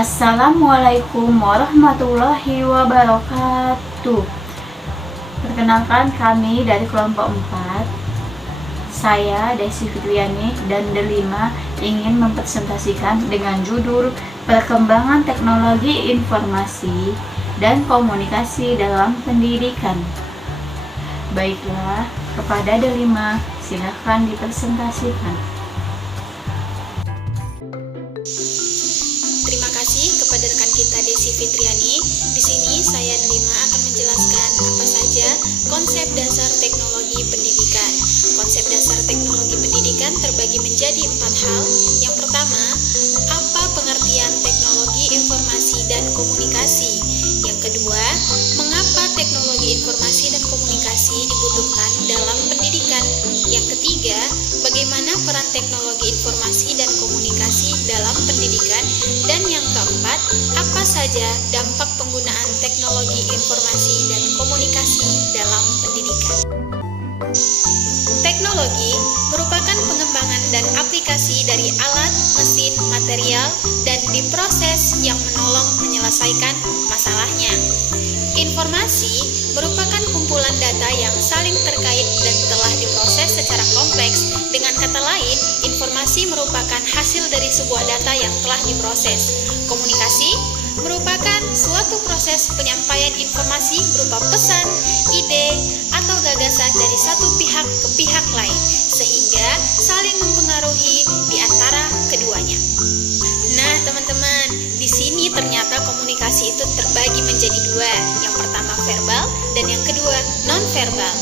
Assalamualaikum warahmatullahi wabarakatuh. Perkenalkan, kami dari kelompok 4. Saya Desi Fitriani dan Delima ingin mempresentasikan dengan judul Perkembangan Teknologi Informasi dan Komunikasi dalam Pendidikan. Baiklah, kepada Delima silakan dipresentasikan. Terima kasih kepada rekan kita Desi Fitriani. Di sini saya Delima akan menjelaskan apa saja konsep dasar teknologi pendidikan. Konsep dasar teknologi pendidikan terbagi menjadi 4 hal. Yang pertama, apa pengertian teknologi informasi dan komunikasi? Yang kedua, mengapa teknologi informasi dan komunikasi dibutuhkan dalam pendidikan? Yang ketiga, bagaimana peran teknologi informasi dan komunikasi dalam pendidikan? Dan yang keempat, apa saja dampak penggunaan teknologi informasi dan komunikasi dalam pendidikan? Teknologi merupakan pengembangan dan aplikasi dari alat, mesin, material, dan diproses yang menolong menyelesaikan masalahnya. Informasi merupakan kumpulan data yang saling terkait dan telah diproses secara kompleks. Dengan kata lain, informasi merupakan hasil dari sebuah data yang telah diproses. Komunikasi merupakan suatu proses penyampaian informasi berupa pesan, ide, atau gagasan dari satu pihak ke pihak lain, sehingga saling mempengaruhi di antara keduanya. Nah, teman-teman, di sini ternyata komunikasi itu terbagi menjadi 2. Yang pertama verbal dan yang kedua non-verbal.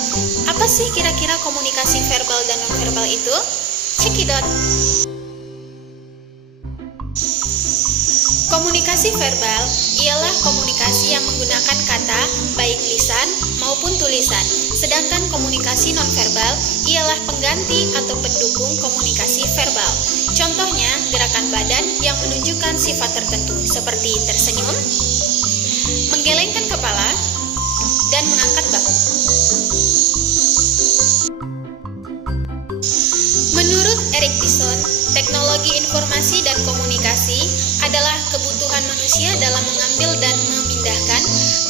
Apa sih kira-kira komunikasi verbal dan non-verbal itu? Cekidot. Komunikasi verbal ialah komunikasi yang menggunakan kata baik lisan maupun tulisan. Sedangkan komunikasi nonverbal ialah pengganti atau pendukung komunikasi verbal. Contohnya, gerakan badan yang menunjukkan sifat tertentu seperti tersenyum, menggelengkan kepala, dan mengangkat bahu. Menurut Eric Dixon, teknologi informasi dan komunikasi adalah kebutuhan manusia dalam mengambil dan memindahkan,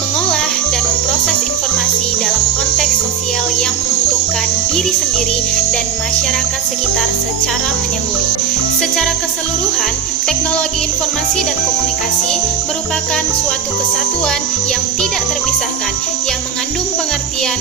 mengolah, dan memproses informasi dalam konteks sosial yang menguntungkan diri sendiri dan masyarakat sekitar secara menyeluruh. Secara keseluruhan, teknologi informasi dan komunikasi merupakan suatu kesatuan yang tidak terpisahkan, yang mengandung pengertian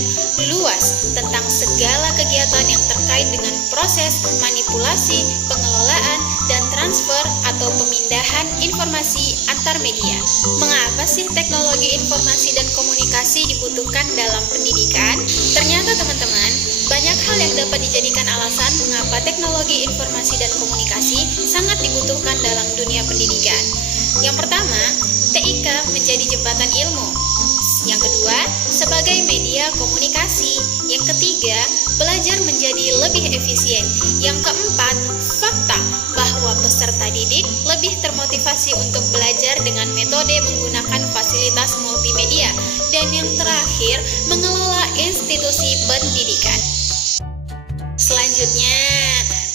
luas tentang segala kegiatan yang terkait dengan proses manipulasi, pengelolaan, dan transfer atau pemindahan informasi antar media. Mengapa sih teknologi informasi dan komunikasi dibutuhkan dalam pendidikan? Ternyata teman-teman, banyak hal yang dapat dijadikan alasan mengapa teknologi informasi dan komunikasi sangat dibutuhkan dalam dunia pendidikan. Yang pertama, TIK menjadi jembatan ilmu. Yang kedua, sebagai media komunikasi. Yang ketiga, belajar menjadi lebih efisien. Yang keempat, fakta bahwa peserta didik lebih termotivasi untuk belajar dengan metode menggunakan fasilitas multimedia. Dan yang terakhir, mengelola institusi pendidikan. Selanjutnya,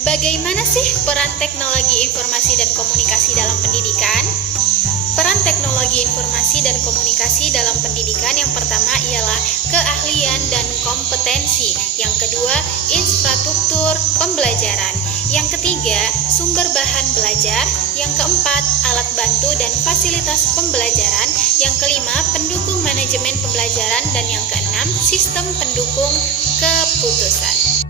bagaimana sih peran teknologi informasi dan komunikasi dalam pendidikan? Peran teknologi informasi dan komunikasi dalam pendidikan yang pertama ialah keahlian dan kompetensi. Yang kedua, infrastruktur pembelajaran. Yang ketiga, sumber bahan belajar. Yang keempat, alat bantu dan fasilitas pembelajaran. Yang kelima, pendukung manajemen pembelajaran. Dan yang keenam, sistem pendukung keputusan.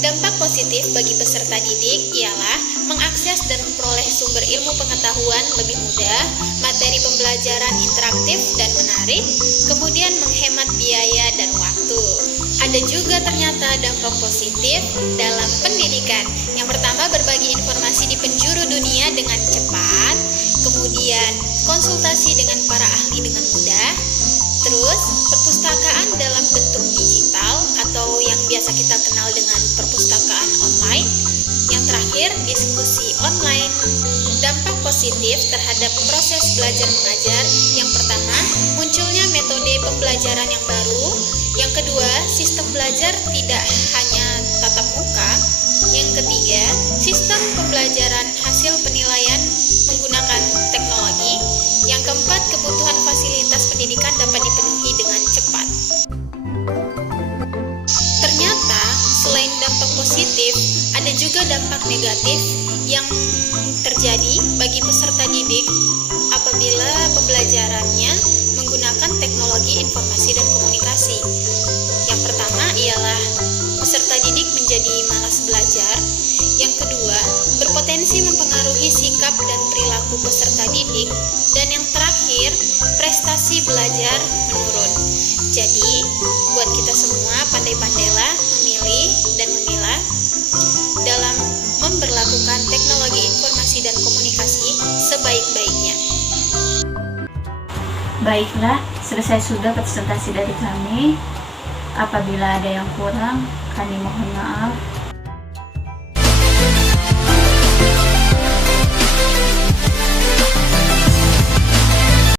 Dampak positif bagi peserta didik ialah mengakses dan memperoleh sumber ilmu pengetahuan lebih mudah, materi pembelajaran interaktif dan menarik, kemudian menghemat biaya dan waktu. Ada juga ternyata dampak positif dalam pendidikan. Yang pertama, berbagi informasi di penjuru dunia dengan cepat, kemudian konsultasi dengan para ahli dengan mudah, terus perpustakaan dalam bentuk digital atau yang biasa kita kenal dengan perpustakaan online. Yang terakhir, diskusi online. Dampak positif terhadap proses belajar mengajar. Yang pertama, munculnya metode pembelajaran yang baru. Yang kedua, sistem belajar tidak hanya tatap muka. Yang ketiga, sistem pembelajaran hasil penilaian menggunakan teknologi. Yang keempat, kebutuhan fasilitas pendidikan dapat dipenuhi dengan cepat. Ternyata, selain dampak positif, ada juga dampak negatif yang terjadi bagi peserta didik apabila pembelajarannya menggunakan teknologi informasi dan komunikasi. Yang pertama ialah peserta didik menjadi malas belajar. Yang kedua, berpotensi mempengaruhi sikap dan perilaku peserta didik. Dan yang terakhir, prestasi belajar menurun. Jadi, buat kita semua pandai-pandailah memilih dan memilah dalam memberlakukan teknologi informasi dan komunikasi sebaik-baiknya. Baiklah, selesai sudah presentasi dari kami. Apabila ada yang kurang, kami mohon maaf.